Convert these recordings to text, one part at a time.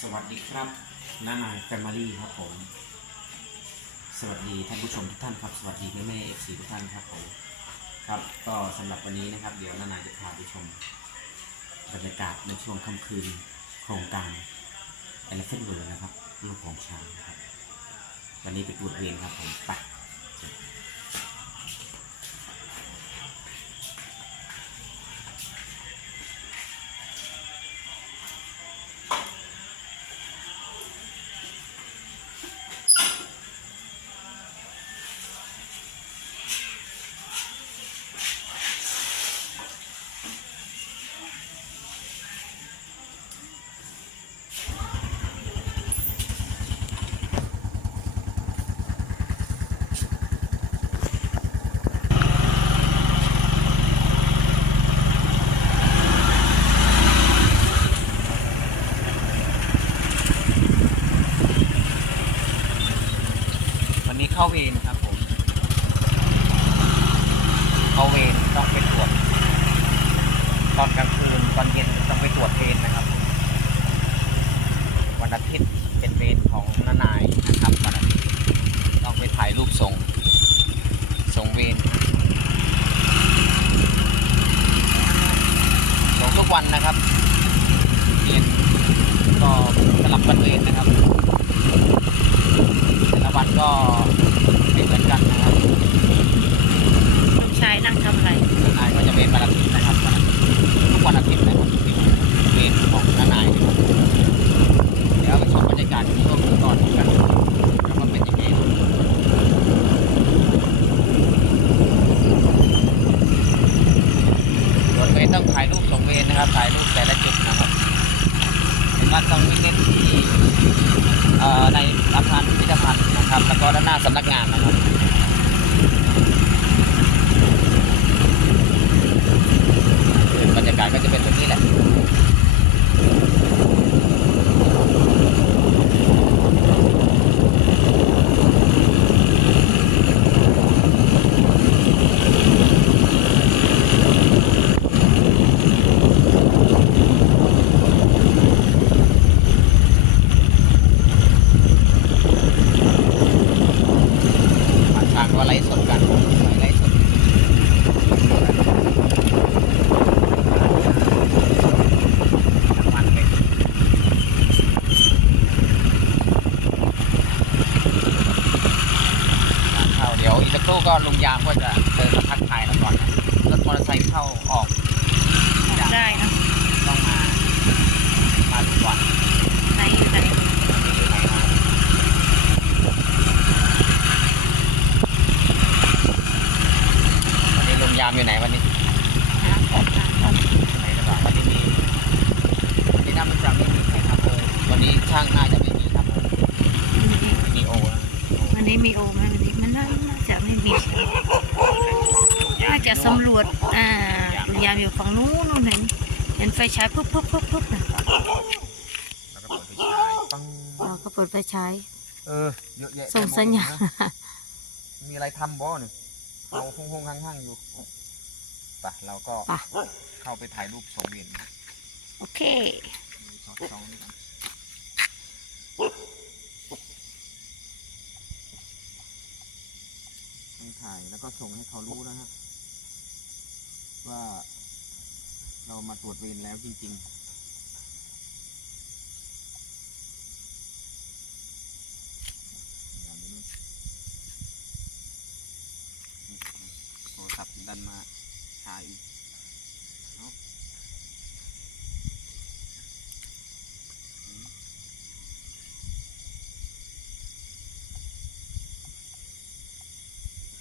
สวัสดีครับน้านายแฟมิลี่ครับผม สวัสดีท่านผู้ชมทุกท่านครับ สวัสดีแม่แม่เอฟซีทุกท่านครับผม ครับ ก็สำหรับวันนี้นะครับ เดี๋ยวน้านายจะพาไปชม บรรยากาศในช่วงค่ำคืนโครงการ Elephant World นะครับลูกของช้างครับ วันนี้ไปตรวจเวรครับผมไป แต่ละวันก็ไม่เหมือนกันนะครับ ลูกชายนั่งทำอะไร น้านายก็จะเป็นวันอาทิตย์นะครับวันอาทิตย์ทุกวันอาทิตย์นะครับเป็นของน้านายนะครับเดี๋ยวไปชมบรรยากาศช่วงก่อนกันแล้วว่าเป็นยังไงส่วนเวรต้องถ่ายรูปส่งเวรนะครับ ถ่ายรูปแต่ละจุดนะครับเห็นว่าต้องมีเน้นที่เอ่อในอาคารพิพิธภัณฑ์นะครับ แล้วก็ด้านหน้าสำนักงานนะครับ บรรยากาศก็จะเป็นแบบนี้แหละ ผ่านทางว่าไลฟ์สดกันไลฟ์สดมันเลยทางเข้าเดี๋ยวอีกสักครู่ก็ลุงยามก็จะเดินมาทักทายเราก่อนนะรถมอเตอร์ไซค์เข้าออกยาม ได้นะ ต้องมา มาดูก่อน ไหนไหน อยู่ไหนมาวันนี้ลุงยามอยู่ไหนวันนี้หาของทานก่อนไหนดีกว่าวันนี้มีวันนี้น่าจะไม่มีใครทำเลยวันนี้ช่างน่าจะไม่มีทำเลยมีโอนะวันนี้มีโอไหมวันนี้มันน่าน่าจะไม่มีน่าจะสำรวจอ่าพยายามอยู่ฝั่งนู้นนู่นเห็นเห็นไฟฉายปุ๊บปุ๊บปุ๊บปุ๊บนะแล้วก็เปิดไฟฉายปังเราก็เปิดไฟฉายเออเยอะแยะส่งสัญญาณมีอะไรทำบ่เนี่ยเอาห้องห้องๆห้างๆอยู่ ไปเราก็ไป เข้าไปถ่ายรูปสองเวียนนะโอเค สองสองนี่กันต้องถ่ายแล้วก็ส่งให้เขารู้นะฮะว่าเรามาตรวจเวรแล้วจริง ๆอย่างนี้โทรศัพท์ดันมาถ่ายอีกเนาะ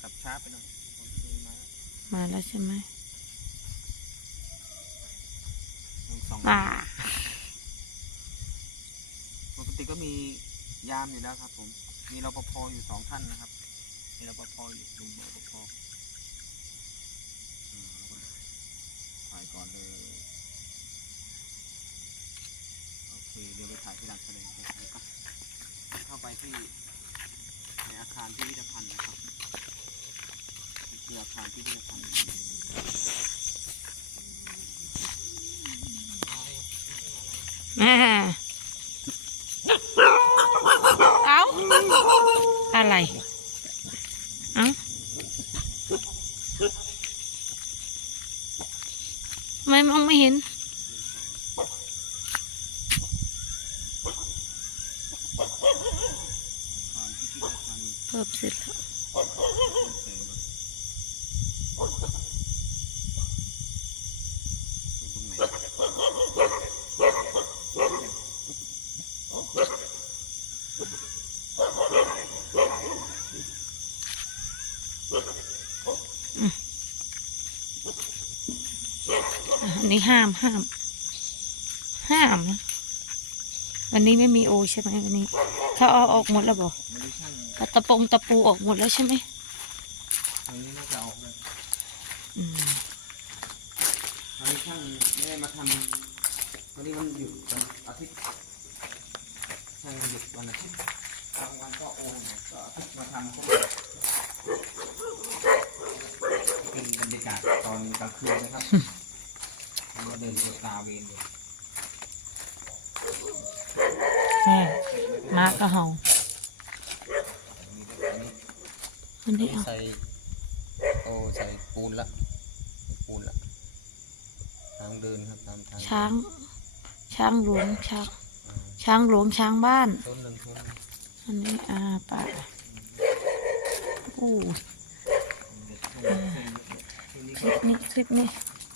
ขับ ช้าไปหน่อยผมคุยมามาแล้วใช่ไหมหนึ่งสองอ่าปกติก็มียามอยู่แล้วครับ ผม มีรปภอยู่สองท่านนะครับ มีรปภอยู่ลุงรปภอืมแล้วก็ถ่ายก่อนเลยโอเคเดี๋ยวไปถ่ายที่หลังแสดงครับเข้าไปที่ในอาคารพิพิธภัณฑ์นะครับ เรือพานที่เรือพานอ่าเอาอะไร เอาทำไมมองไม่เห็น เพิ่มเสร็จแล้ว อะอั นนี้ห้ามห้าม ห้ามนะวันนี้ไม่มีโอใช่ไหมวันนี้ถ้าเอาออกหมดแล้วบอกไม่ได้ช่างเอาตะปงตะปูออกหมดแล้วใช่ไหม ทางนี้น่าจะออกเลย อืม ทางนี้ช่างไม่ได้มาทำวันนี้มันหยุดวันอาทิตย์ช่างหยุดวันอาทิตย์บางวันก็โอนก็อาทิตย์มาทำก็เป็นบรรยากาศตอนกลางคืนนะครับเราเดินตรวจตาเวรอยู่แน่มากระเฮาอันนี้อันนี้อันนี้เอาใส่โอ้ใส่ปูนละปูนละทางเดินครับตามทางช้าง ช้างหลวงช้างช้างหลวงช้างบ้านต้นหนึ่งต้นหนึ่งอันนี้อ่าป่าโอ้ทีนี้คลิปนี้คลิปนี้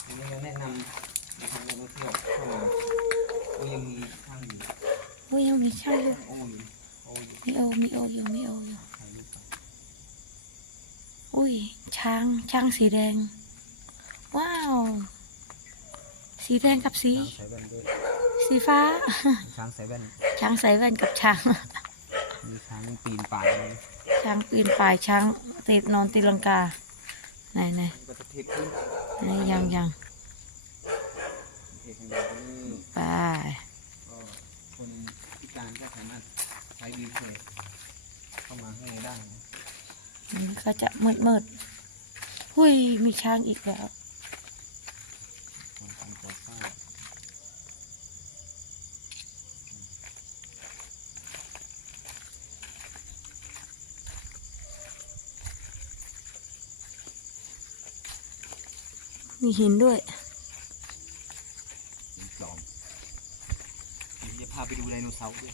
ทีนี้เราแนะนำในทางนักท่องเที่ยวเข้ามาโอ้ ยังมีทางอยู่โอ้ยยังมีช้างอยู่โอ้ยโอ้ยมีโอมีโออยู่มีโออยู่ถ่ายรูปไปอุ้ยช้างช้างสีแดง ว้าว สีแดงกับสี ช้างใส่แว่นด้วยสีฟ้า ช้างใส่แว่นช้างใส่แว่นกับช้าง มีช้างปีนป่ายเลยช้างปีนป่ายช้างติดนอนตีลังกาไหนไหนมันก็จะเทขึ้น ไหนยังยัง เทข้างบนก็นี่ ไป ก็คนพิการก็สามารถใช้วีลแชร์เข้ามาข้างในได้นะมันก็จะมืดมืดๆหุยมีช้างอีกแล้วของการก่อสร้างมีหินด้วย เป็นปลอมเดี๋ยวจะพา ไปดูไดโนเสาร์ด้วย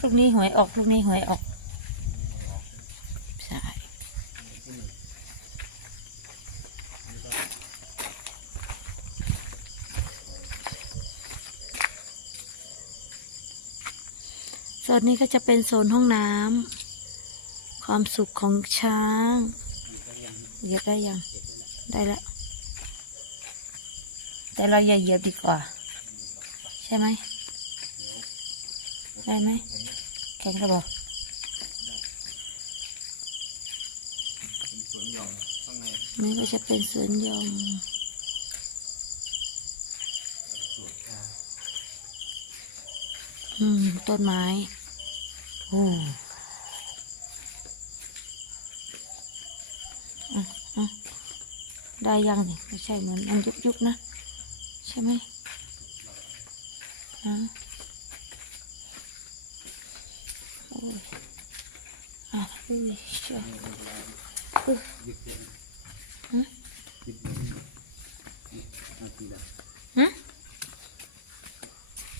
ลูกนี้หวยออกลูกนี้หวยออกใช่โซนนี้ก็จะเป็นโซนห้องน้ำความสุขของช้างเยียบได้ยัง ได้แล้ว แต่เราอย่าเหยียบดีกว่า ใช่ไหม ได้ไหมแข็งกระบอกเป็นสวนหย่อมข้างในนี่ก็จะเป็นสวนหยอมสวนกาอืม ต้นไม้ โอ้อะอะ ได้ยังนี่ไม่ใช่เหมือนมันยุบยุบนะ ใช่ไหมนะโอ้ยอะอุ้ยเชียวเย็น ฮะ หยุดเย็นหยุดนาทีละ ฮะ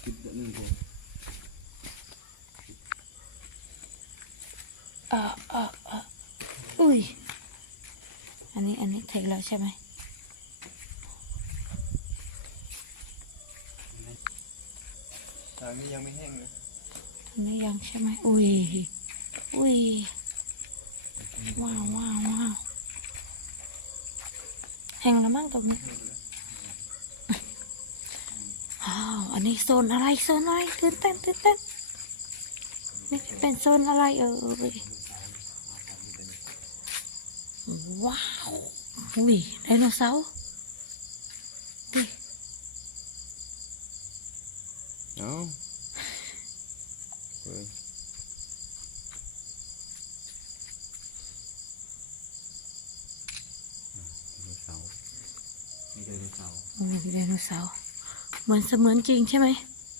หยุดเดี๋ยวหนึ่งคน อะอะอะอุ้ย อันนี้ อันนี้เทคแล้ว ใช่ไหมทางนี้ยังไม่แห้งเลยอันนี้ยังใช่ไหมอุ้ย อุ้ย ว้าวว้าวว้าวแห้งแล้วมั้งตรงนี้อ้าวอันนี้โซนอะไรโซนอะไรตื่นเต้นตื่นเต้นนี่เป็นโซนอะไรเอ่ยว้าว อุ้ยไดโนเสาร์อุ้ยเอ้าเฮ้ยไดโนเสาร์มีไดโนเสาร์โอ้ยไดโนเสาร์เหมือนเสมือนจริงใช่ไหม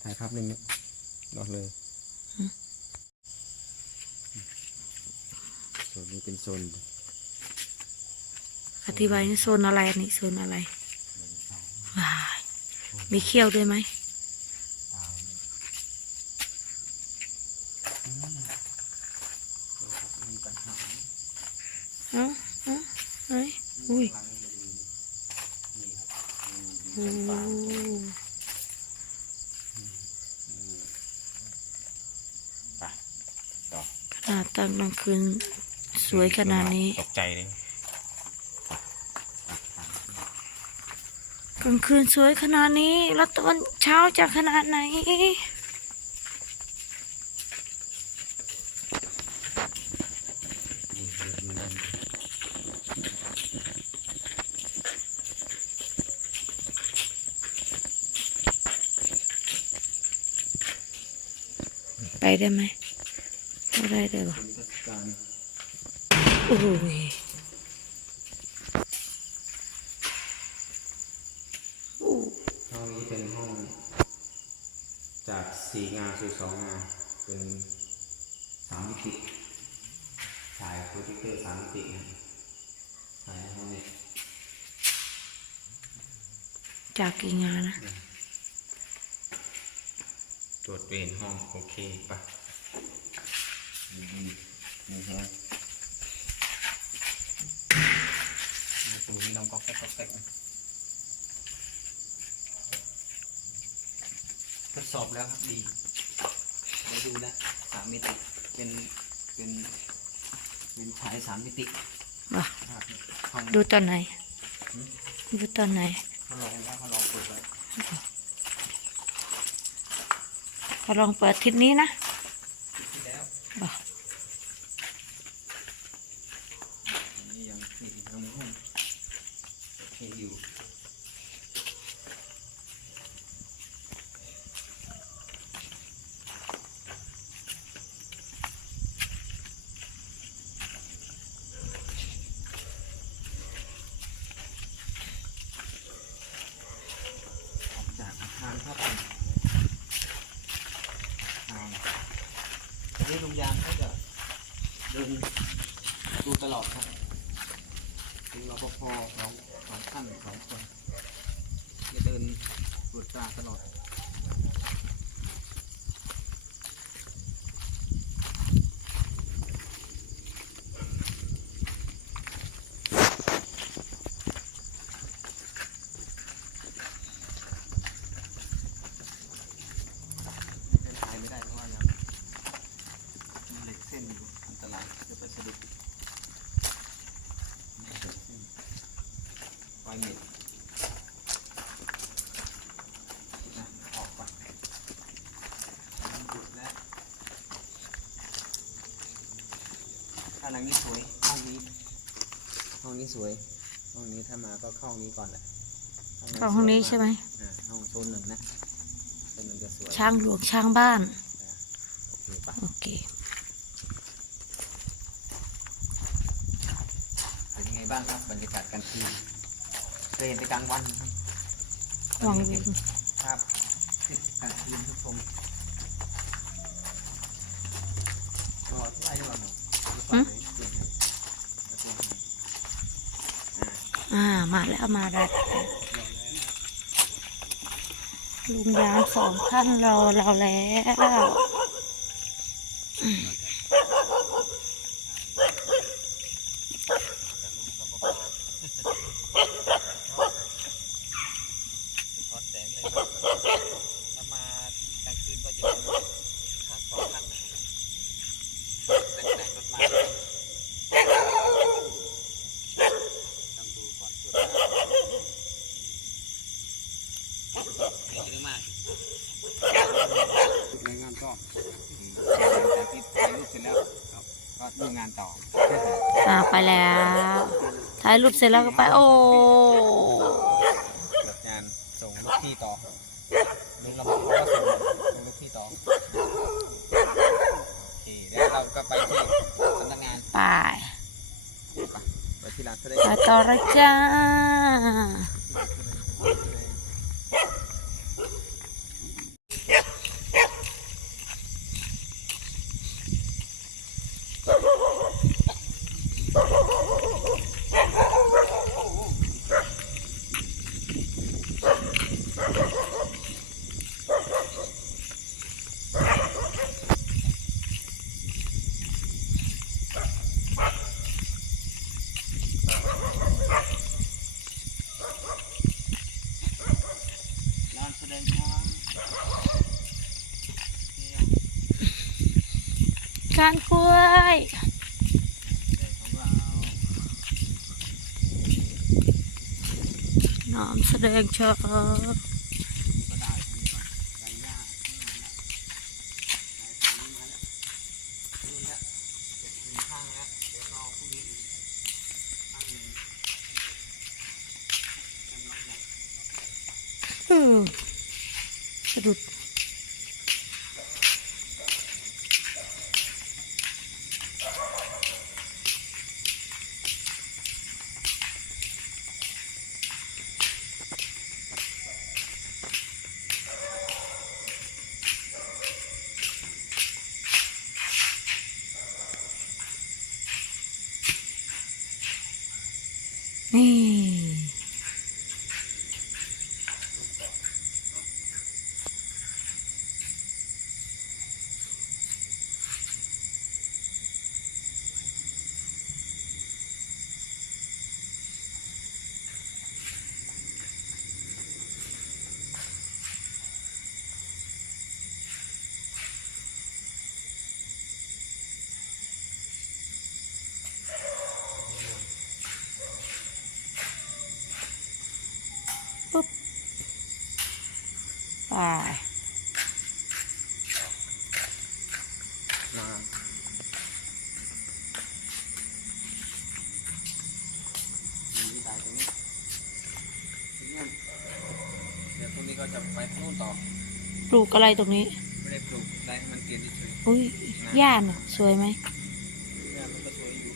ถ่ายภาพหนึ่งเนี่ยรอดเลยโซนนี้เป็นโซน อธิบายนี่โซนอะไรอันนี่โซนอะไรว้ายมีเขี้ยวด้วยไหมเอ้าเอ้าไหนอุ้ยโอ้ไปต่อขนาดตอนกลางคืนสวยขนาดนี้ ตกใจเลย กลางคืนสวยขนาดนี้ แล้วตอนเช้าจะขนาดไหน ไปได้ไหมไม่ได้เลยหรอโอ้ยโอ้ ห้องนี้เป็นห้อง จากสี่งานสู่สองงานเป็นสามมิติฉายโปรเจคเตอร์สามมิตินะฉายห้องนี้ จากกี่งานนะ ตรวจเวรห้อง โอ เคปะนี่นี่ฮะตูนี้น้องก็แก๊กก็แก๊กทดสอบแล้วครับดีมาดูนะสามมิติเป็นเป็นเป็นฉายสามมิติ ว่ะ ดูตอนไหน ดูตอนไหน เขาลองว่าเขาลองเปิดไว้ ก็ ลองเปิดทิศนี้นะ ที่แล้ว ว่ะ อันนี้ยังนี่ยังมีห้องโอเคอยู่ ออกจากอาคารครับผมเอาตอนนี้ลุงยามเขาจะเดินดูต ลอกครับเป็นรปภของสองท่านสองคนจะเดินตรวจตราตลอด เดินทายไม่ได้เพราะว่ายังมีเหล็กเส้นอยู่อันตรายจะไปสะดุดเหล็กเส้น ไฟเน็ตนะออกไปมันหยุดแล้วถ้าหลังนี้สวยห้องนี้ ห้องนี้สวย ห้องนี้ถ้ามาก็เข้าห้องนี้ก่อนแหละเข้าห้องนี้สวยกใช่ไหมอ่าห้องโซนหนึ่งนะโซนหนึ่งจะสวยช้างหลวงช้างบ้าน โอเคปะโอเค เป็นยังไงบ้างครับบรรยากาศกลางคืนเค ยเห็นแต่กลางวันครับวังเวงครับติดกลางคืนทุกชมก็ไล่ได้หรออ่ามาแล้วมาแล้วลุงยามสองท่านรอเราแล้วอืม ทอดแสงเลยครับถ้ามากลางคืนก็จะเป็นทั้งสองท่านนะแต่งแต่งรถมาต้องดูก่อนตัวเยอะมากในงานก็จากที่ถ่ายรูปเสร็จแล้วครับก็ดูงานต่อ อ่าไปแล้วถ่าย รูปเสร็จแล้วก็ไป โอ้เกิดงานส่งลูกพี่ต่อลุงระบอกว่าส่งส่งลูกพี่ต่อโอเคเดี๋ยวเราก็ไปที่สำนักงานไปไปไปที่ร้านแสดง ไปต่อเลยจ้า การคุ้ยน้ำแสดงชอบ ดูอลูกอะไรตรงนี้ ไม่ได้ปลูกได้ให้มันเตียนเฉยอุ้ยหญ้าน่ะสวยไหม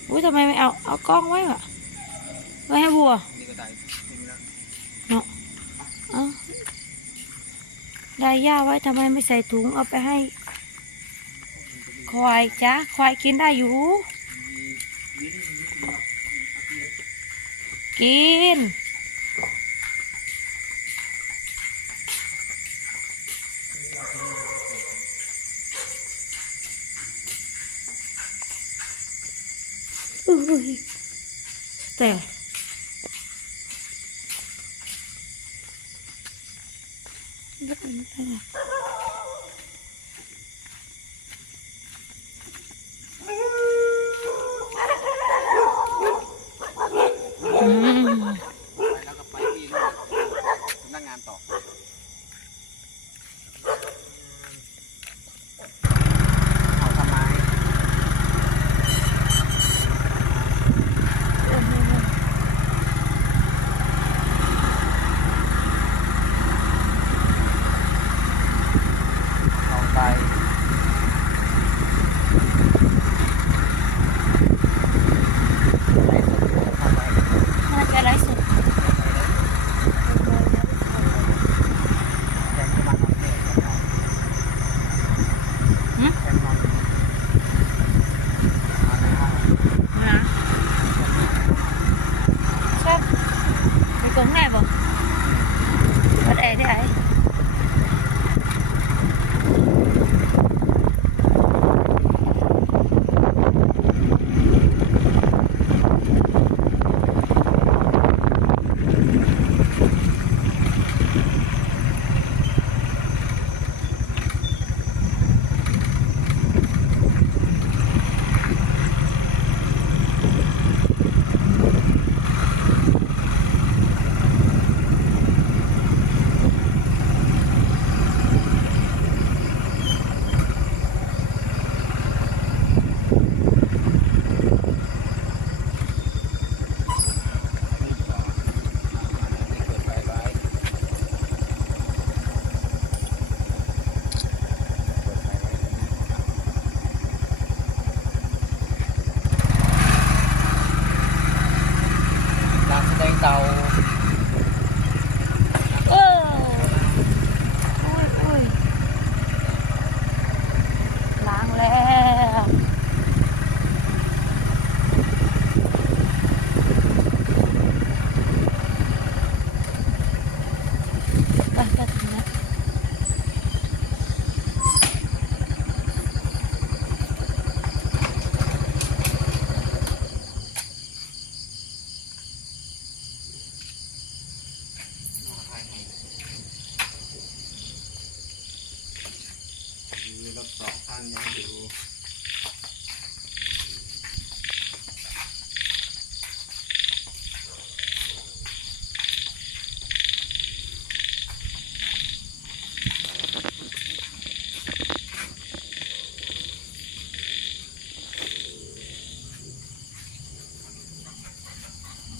อุ้ยทำไมไม่เอา เอากล้องไว้อะไว้ให้บัว ได้หญ้าไว้ทำไมไม่ใส่ถุงเอาไปให้ ควายจ้าควายกินได้อยู่ กิน แต่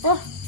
哦。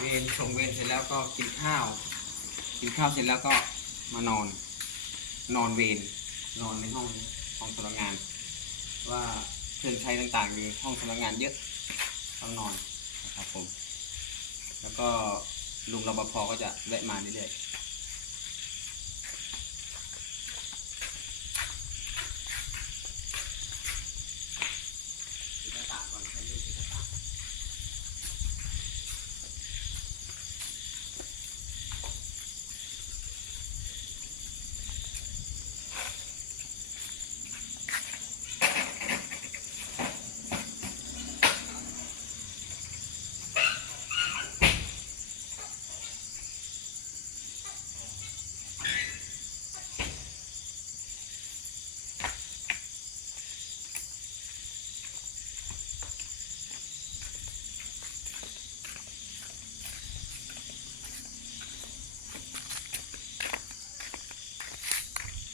เวรชงเวรเสร็จแล้วก็กินข้าว กินข้าวเสร็จแล้วก็มานอน นอนเวรนอนในห้องห้องสำนักงาน ว่าเครื่องใช้ต่างๆอยู่ห้องสำนักงานเยอะต้องนอนนะครับผม แล้วก็ลุงรปภก็จะแวะมาเรื่อยๆปิดหน้าต่างก่อนให้ลุงปิดหน้าต่าง โ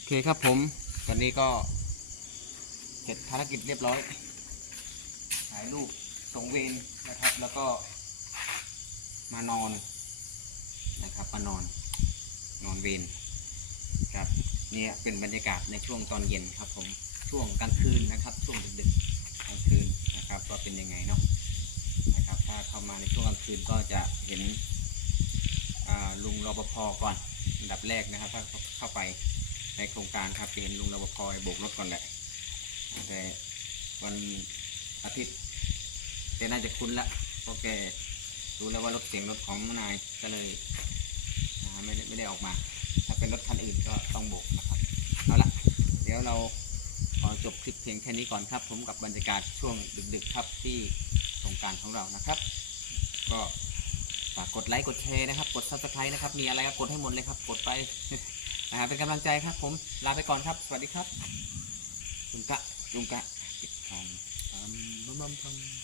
อ เคครับผม ตอนนี้ก็ เสร็จภารกิจเรียบร้อยถ่ายรูปส่งเวรนะครับ แล้วก็มานอนนะครับมานอน นอนเวรครับเนี่ยเป็นบรรยากาศในช่วงตอนเย็นครับ ผมช่วงกลางคืนนะครับ ช่วงดึกๆกลางคืนนะครับว่าเป็นยังไงเนาะนะครับ ถ้าเข้ามาในช่วงกลางคืนก็จะเห็นลุงรปภก่อนอันดับแรกนะครับ ถ้าเข้าไป ในโครงการครับจะเห็นลุงรปภโบกรถก่อนแหละ แต่วันอาทิตย์แกน่าจะคุ้นละเพราะแกรู้แล้วว่ารถเสียงรถของนายก็เลยไม่ได้ไม่ได้ออกมา ถ้าเป็นรถคันอื่นก็ต้องโบกนะครับเอาละเดี๋ยวเราขอจบคลิปเพียงแค่นี้ก่อนครับ ผมกับบรรยากาศช่วงดึกๆครับที่โครงการของเรานะครับ ก็ฝากกดไลค์กดแชร์นะครับ กดซับสไครต์นะครับ มีอะไรก็กดให้หมดเลยครับ กดไป นะครับเป็นกำลังใจครับ ผมลาไปก่อนครับ สวัสดีครับลุงกะลุงกะปิดทองทำบัมบัมทำ